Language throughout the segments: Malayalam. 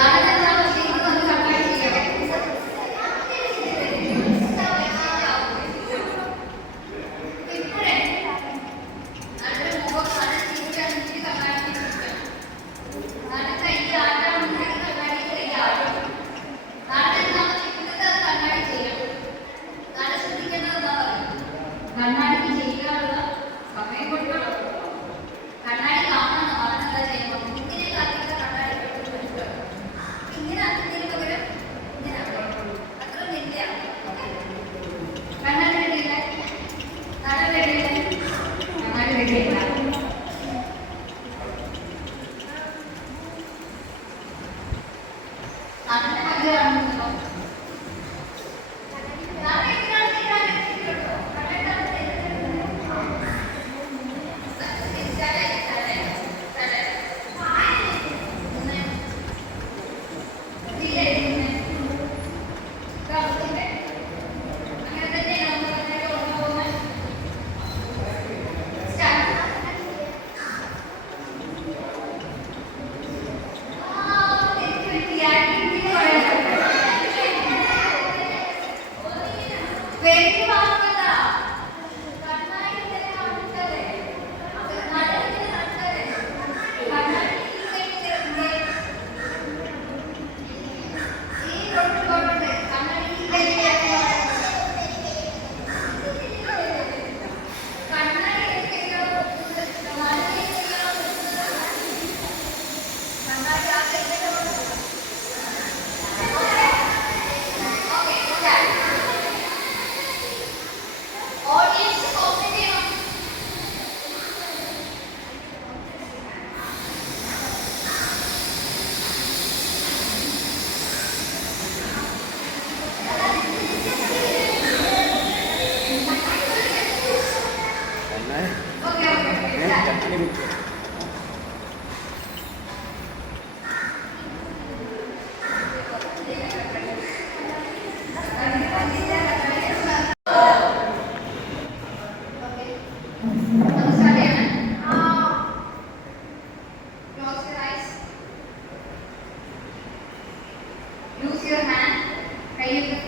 Dale. Amen.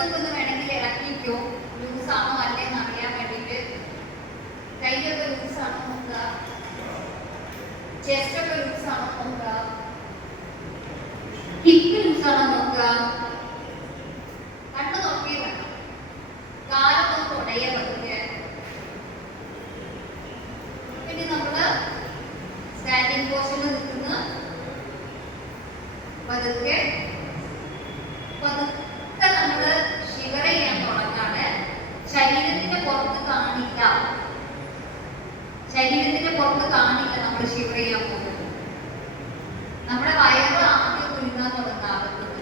നമുക്കൊന്ന് വേണമെങ്കിൽ ഇറക്കി വയ്ക്കോ ലൂസാണോ അല്ലേന്ന് അറിയാൻ വേണ്ടിയിട്ട്. കൈയൊക്കെ ലൂസാണോ നോക്കുക. ചെസ്റ്റൊക്കെ കാണില്ല നമ്മൾ ഷിവർ ചെയ്യാൻ പോകുന്നത് നമ്മുടെ വയറ് ആദ്യം കുരുങ്ങാൻ തുടങ്ങാറുള്ളത്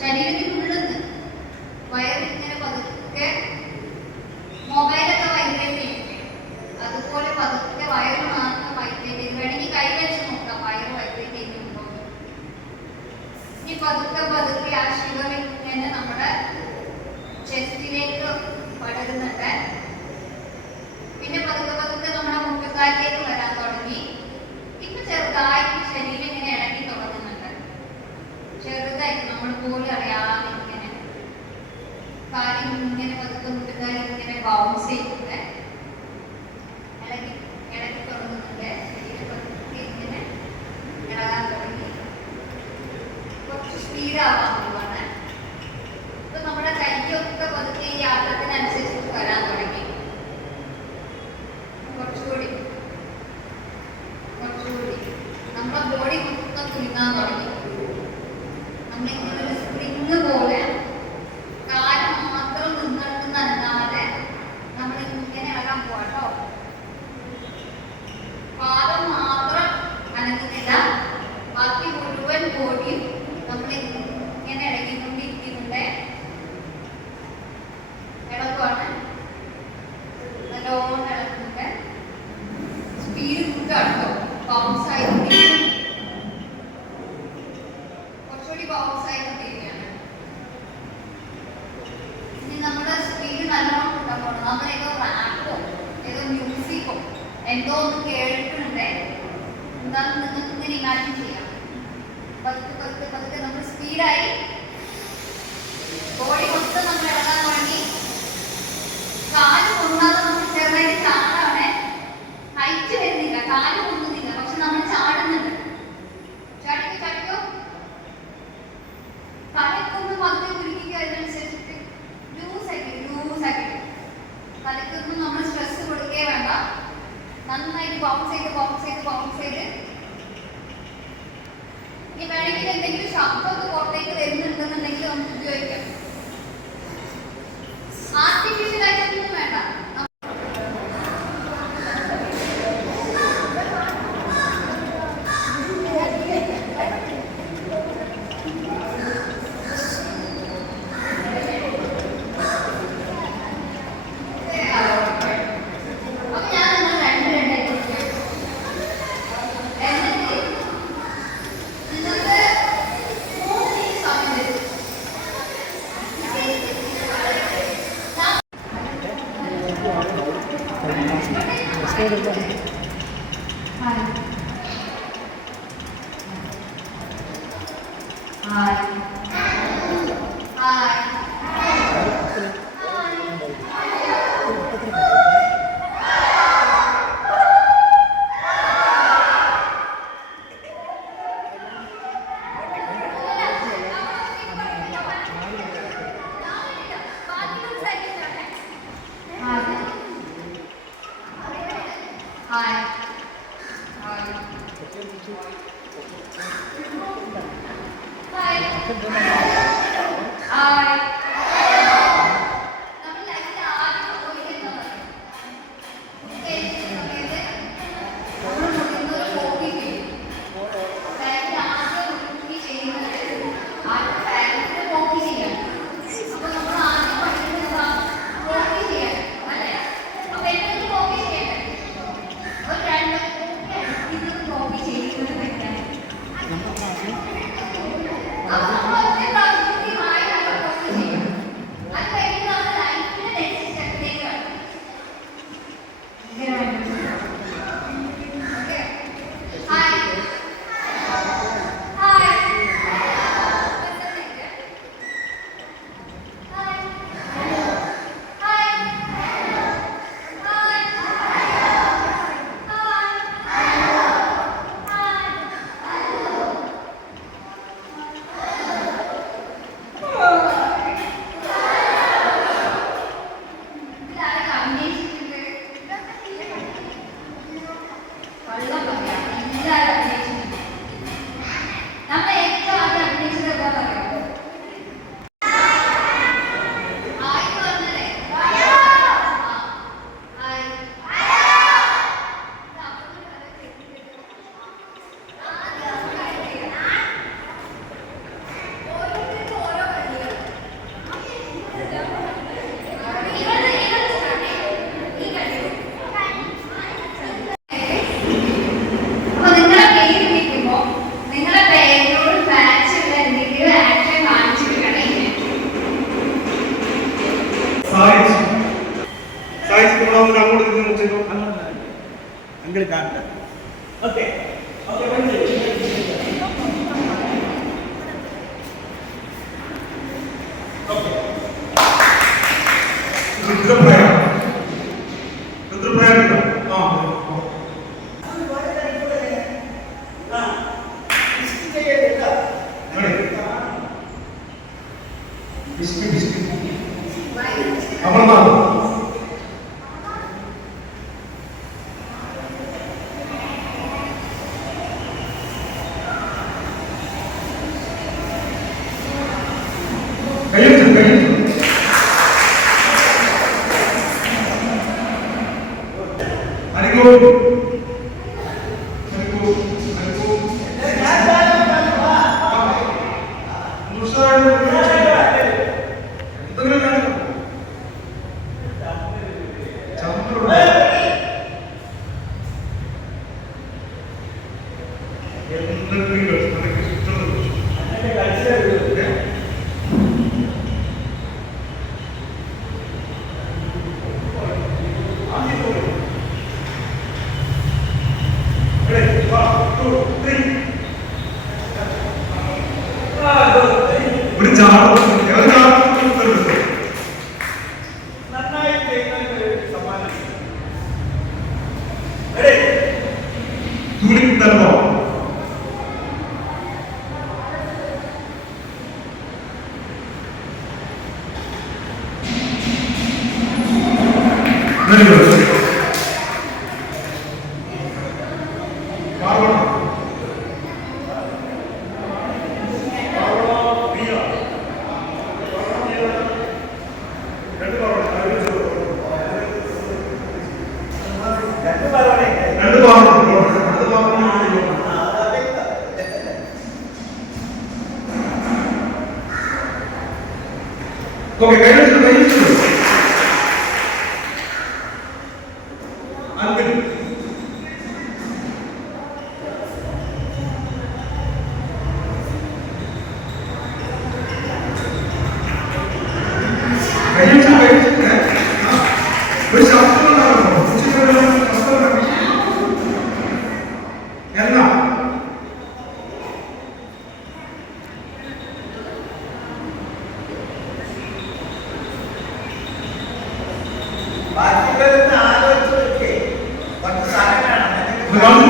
ശരീരത്തിൽ പതുക്കെ പതുക്കെ പതുക്കെ നമ്മൾ സ്പീഡായി. ബോഡി മൊത്തം നമ്മൾ ഇളകാൻ വേണ്ടി കാൽ കൊണ്ടാതെ നമ്മൾ ചെറുതായിട്ട് ചാടാണ് ഹൈറ്റ് വരുന്നില്ല കാൽ കൊന്നുന്നില്ല പക്ഷെ നമ്മൾ ചാടുന്നുണ്ട്. ചാടിക്കോ ചാടിക്കോ? തലക്കൊന്ന് പതുക്കെ കുരുക്കിക്കുക അതിനനുസരിച്ചിട്ട് നമ്മൾ സ്ട്രെസ് കൊടുക്കേ വേണ്ട. നന്നായിട്ട് ബൗൺസ് ചെയ്ത് ബൗൺസ് ചെയ്ത് ബൗൺസ് ചെയ്ത് വഴിയിൽ എന്തെങ്കിലും ശബ്ദമൊക്കെ പുറത്തേക്ക് വരുന്നുണ്ടെന്നുണ്ടെങ്കിൽ നമുക്ക് ഉപയോഗിക്കാം. ആർട്ടിഫിഷ്യൽ ആയിട്ട് 嗨，嗨，嗨。Senhor, പിടിച്ച ആളുകൾ രണ്ട് ഭാഗം രണ്ട് ഭാഗം ഓക്കെ കഴിഞ്ഞ Não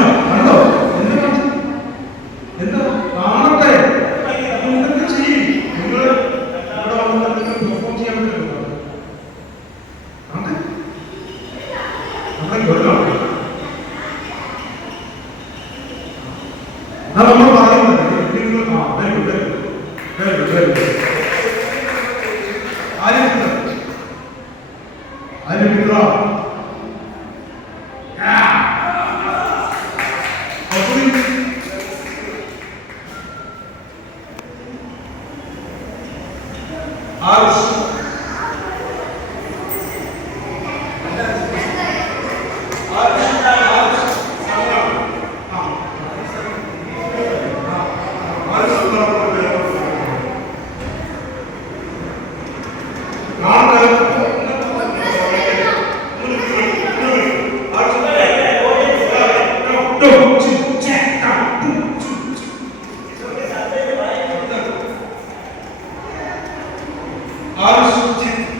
ఆరు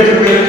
இருக்கக்கூடிய